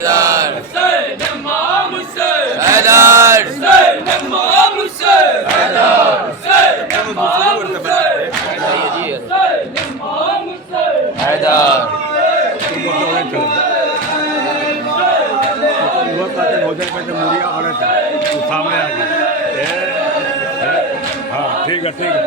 Hüseyin İmam Hüseyin. Hüseyin İmam Hüseyin. Hüseyin İmam Hüseyin. Hüseyin İmam Hüseyin. सामने आ गए। हाँ ठीक है ठीक है।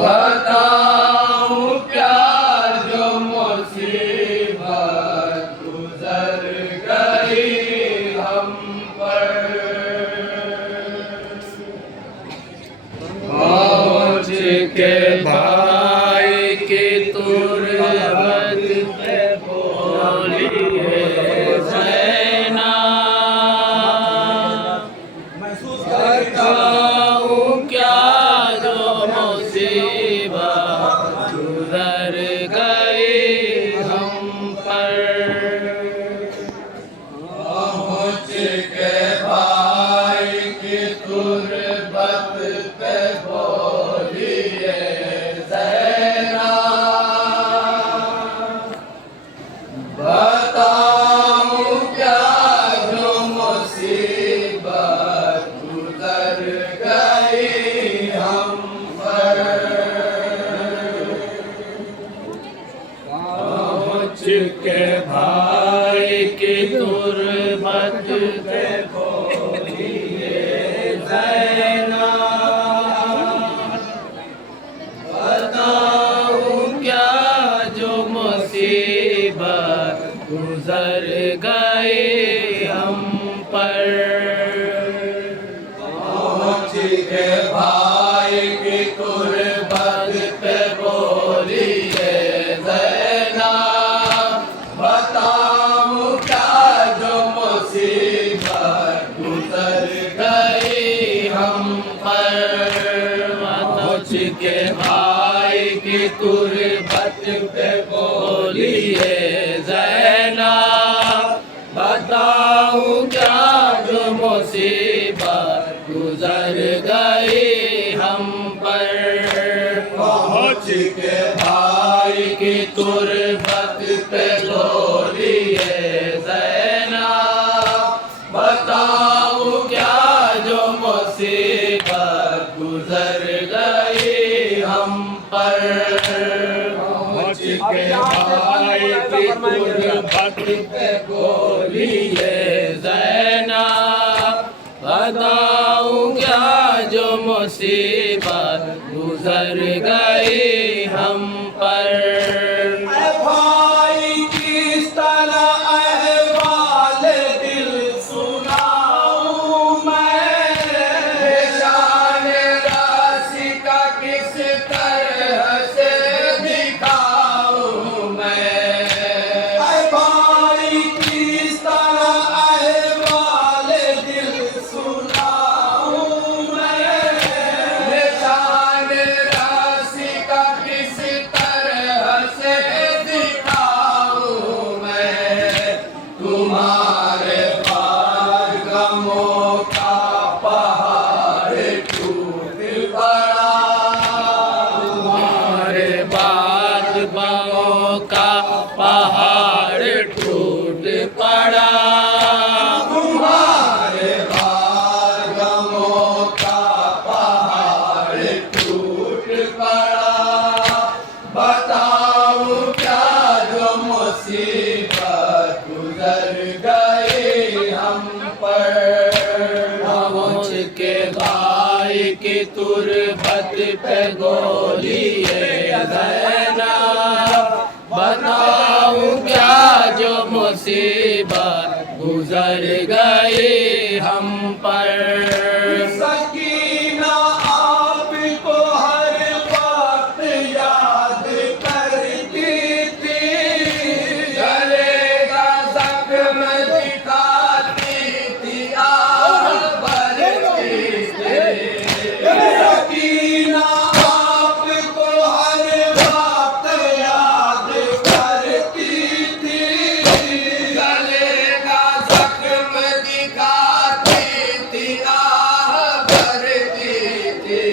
बताऊं क्या जो मुसीबत गुजर गई हम पर, पहुँच के भाई की तुरबत पे बोलिए ज़ैना। बताऊं क्या जो मुसीबत गुजर गई हम पर, पहुँच के भाई की तुरबत पे बोलिए ज़ैना। बताऊं क्या जो मुसीबत गुजर गई हम पर, पहुँच के भाई की तुरबत पे बोलिए ज़ैना। बताऊं क्या जो मुसीबत गुजर गई हम पर, पहुँच के भाई की तुरबत पे बोलिए ज़ैना। बताऊं क्या जो मुसीबत गुजर गई हम पर, पहुँच के भाई की तुरबत पे बोलिए ज़ैना। बताऊं क्या जो मुसीबत गुजर गई हम पर, पहुँच के भाई की तुरबत पे बोलिए ज़ैना। बताऊं क्या जो मुसीबत गुजर गई हम पर, पहुँच के भाई की तुरबत पे बोलिए ज़ैना। बताऊं क्या जो मुसीबत गुजर गई हम पर, भाई किस तरह अहवाल दिल सुनाऊं मैं, शान राशि का किस तरह से दिखाऊं मैं। भाई किस तरह अहवाल दिल सुनाऊं मैं, शान राशि का किस तरह से दिखाऊं मैं। तुम्हारे बाद गमों का पहाड़ टूट पड़ा, तुम्हारे बाद गमों का पहाड़ टूट पड़ा, तुम्हारे बाद गमों का पहाड़ टूट पड़ा। बताऊं क्या जो मुसीबत गुजर गई हम पर, पहुँच के भाई की तुरबत पे गोलिए गुजर गए हम पर। सकीना आपको हर वक्त याद करती थी, गले का जख्म दिखाती थी, आह भरती थी। सकीना आपको हर वक्त याद करती थी, गले का जख्म दिखाती थी, आह भरती थी।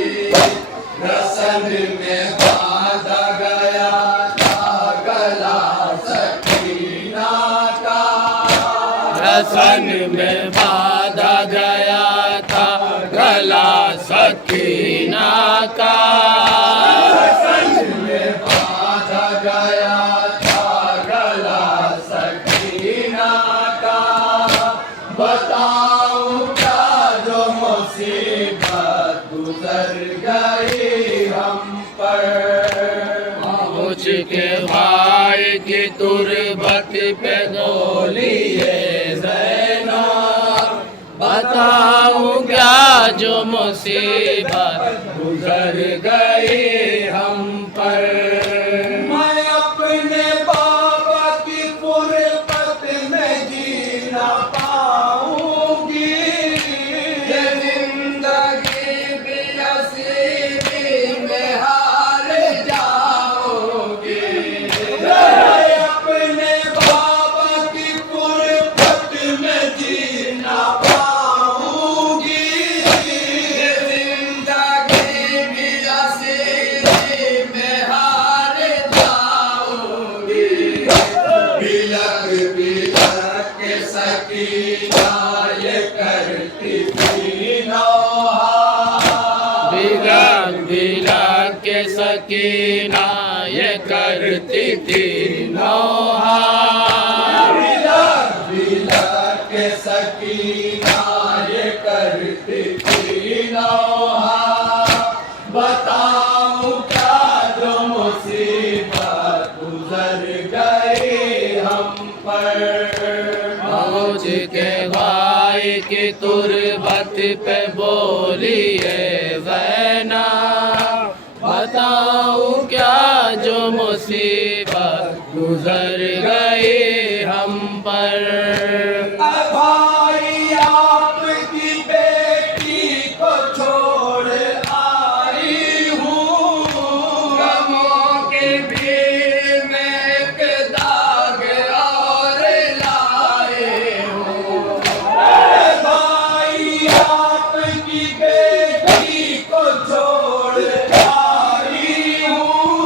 रसन में बांधा गया था गला सकीना का, रसन में बांधा गया था गला सकीना का, रसन में बांधा गया था गला सकीना का। बताऊं क्या जो मुसीबत गुजर गई हम पर। पहुँच के भाई की तुरबत पे गोलिए ज़ैनब, बताऊं क्या जो मुसीबत गुजर गई हम पर। मैं अपने बाबा की फुरकत में जीना पाऊंगी, ये जिंदगी भी नसीबी में हार जाओगी। मैं अपने बाबा की फुरकत में जीना पाऊंगी, ये जिंदगी भी नसीबी में हार जाओगी। बिलक बिलक के सकीना ये करती थी नौहा, बिलक बिलक के सकीना ये करती थी नौहा। बिलक बिलक के सकीना ये करती थी नौहा। बताऊं क्या जो मुसीबत गुजर गई हम पर। फौज के भाई की तुरबत पे बोलिए ज़ैनब, बताऊं क्या जो मुसीबत गुजर गई हम पर। भाई आपकी बेटी को छोड़ आई हूँ, गमों के भीड़ में एक दाग और लाए हूँ। भाई आपकी बेटी को छोड़ आई हूँ,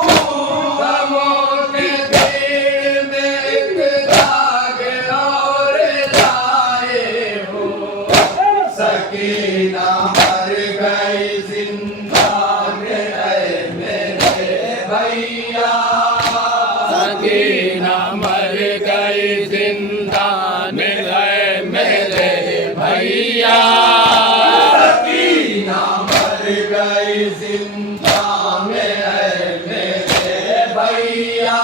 गमों के भीड़ में एक दाग और लाए हूँ। सकीना मर गई जिंदा में ऐ मेरे भैया, सकीना मर गई जिंदा में ऐ मेरे भैया। सकीना मर गई जिंदा में ऐ मेरे भैया।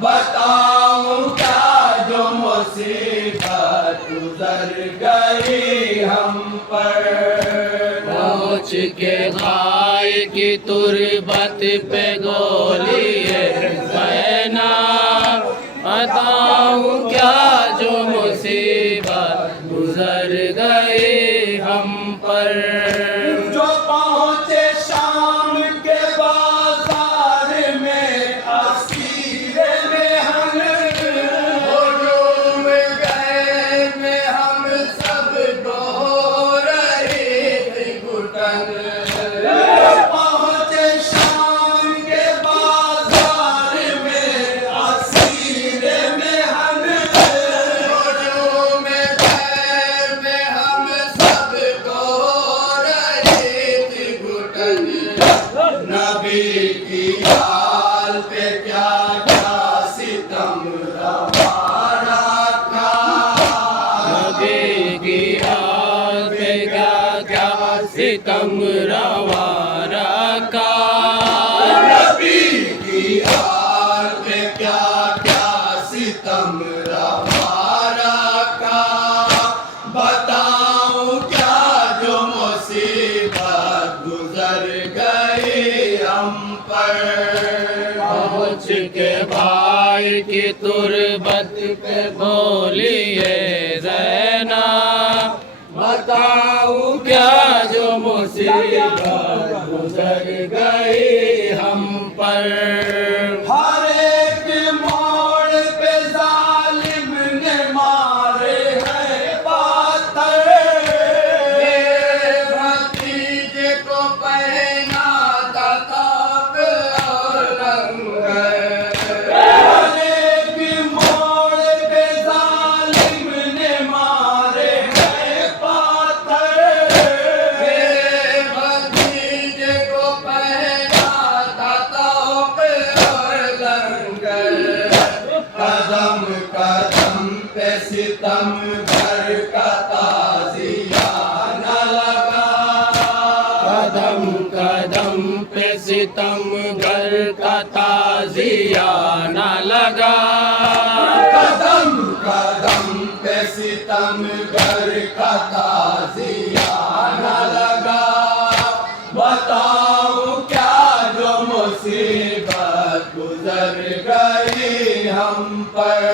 बताऊं क्या जो मुसीबत गुजर गई हम पर। पहुँच के भाई की तुरबत पे गोलिए ज़ैनब, बताऊं क्या जो मुसीबत गुजर गई हम पर। जो पहुँचे शाम के बाजार में असीर में हम, हुजूम गए में हम सब डो रहे थे घुटन। पहुँचे शाम के बाजार में असीर में हम, हुजूम गए में हम सब डो रहे थे घुटन। नबी की हाल पे क्या क्या सितम रवाना था, नबी की हाल पे क्या क्या सितम रवाना का। नबी की हाल पे क्या क्या सितम रवाना का। पर। पहुँच के भाई की तुरबत पे बोलिए ज़ैना, बताऊं क्या जो मुसीबत गुजर गई हम पर। हर एक मोड़ पे जालिम ने मारे हैं पाथर। मेरे भतीजे को पहना था ताप और लंगर। हर एक मोड़ पे जालिम ने मारे हैं पाथर। मेरे भतीजे को पहना था ताप और लंगर। कदम कदम पे सितम घर का ताजियाना लगा। कदम कदम पे सितम घर का ताजियाना लगा। कदम कदम पे सितम घर का ताजियाना लगा। बताओ क्या जो मुसीबत गुजर गई हम पर।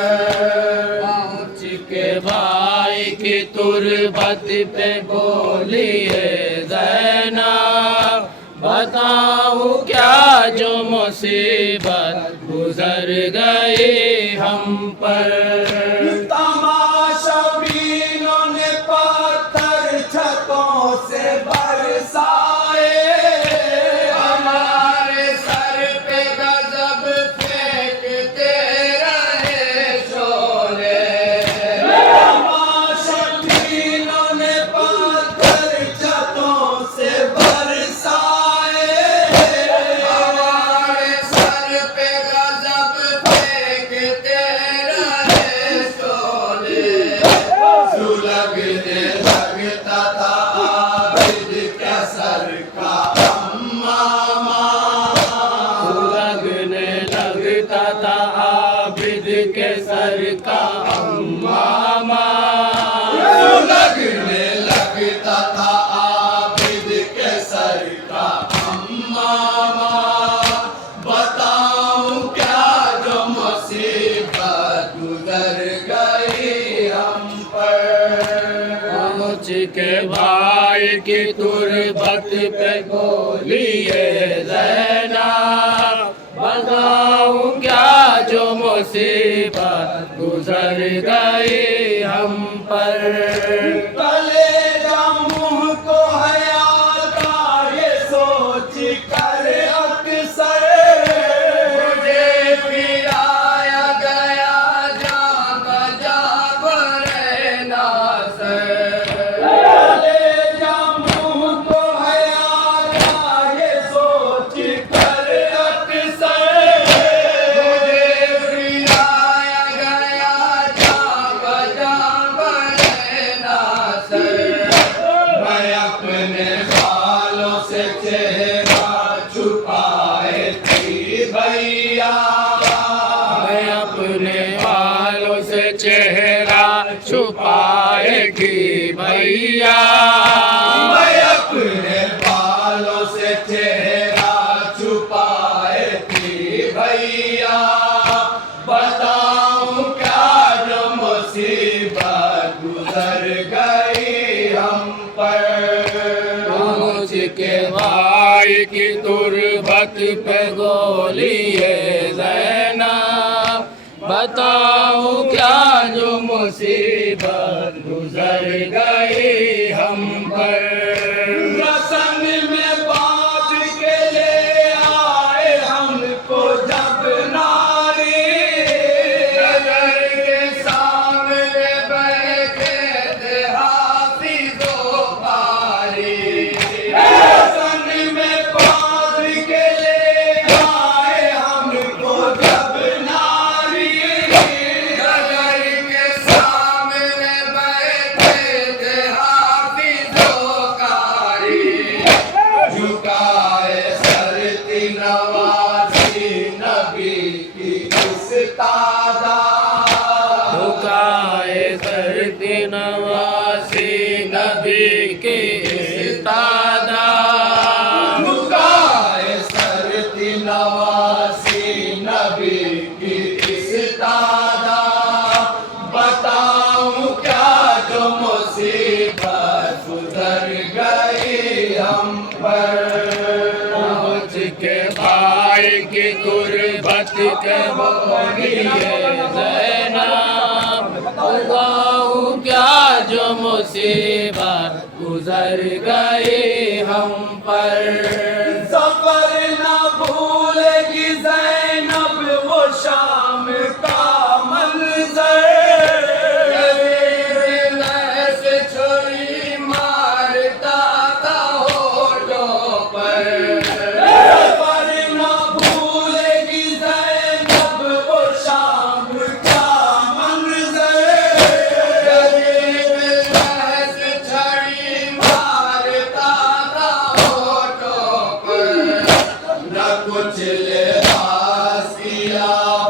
पहुँच के भाई की तुरबत पे बोलिए ज़ैना, बताऊं क्या जो मुसीबत गुजर गई हम पर। तमाशाबीनों ने पत्थर छतों से बरसाए। हमारे सर पे गजब फेंकते रहे शोले। तमाशाबीनों ने पत्थर छतों से बरसाए। हमारे सर पे गजब फेंकते रहे शोले। सुलगने लगता था आबिद के सर का अम्मामा। लगने लगता था आबिद के सर का अम्मामा। लगने लगता था आबिद के सर का अम्मामा। बताऊं क्या जो मुसीबत गुजर गई हम पर। पहुँच के भाई की तुरबत पे बोलिए ज़ैना, बताऊं क्या जो मुसीबत गुजर गई हम पर। कलेजा मुंह को हया का ये सोच कर अक्सर। मुझे पिलाया गया जान बजा बरना सर। कलेजा मुंह को हया का ये सोच कर अक्सर। मुझे पिलाया गया जान बजा बरना सर। मैं अपने बालों से चेहरा छुपाए थी भैया। मैं अपने बालों से चेहरा छुपाएगी भैया। मैं अपने बालों से चेहरा छुपाए थी भैया। बताऊं क्या जो मुसीबत गुजर गई हम पर। पहुँच के भाई की तुरबत पे गोलिए ज़ैना, बताऊं क्या जो मुसीबत गुजर गई हम पर। रसन में बांध के ले आए हमको जब नारी। नजर के सामने बैठे थे हाफिज़ो पारी। रसन में बांध के ले आए हमको जब नारी। नजर के सामने बैठे थे हाफिज़ो कारी। झुकाए सर नवाजी नबी की उस्तादा। झुकाए सर नवासी नबी की इस्तादा। झुकाए सर भाई की गुर्बत के बोली ज़ैनब बताऊं क्या जो मुसीबत गुजर गई हम पर सफर न भूलेगी ज़ैनब वो शाम का मंजर से छुरी मारता था होठों पर सफर न भूलेगी ज़ैनब वो शाम का मंजर से छुरी मारता था होठों पर न कुछ लिहाज किया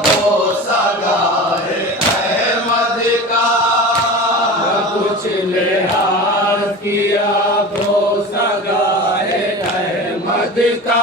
वो सगाए अहमद का कुछ लिहाज किया भरोसा गाए अहमद का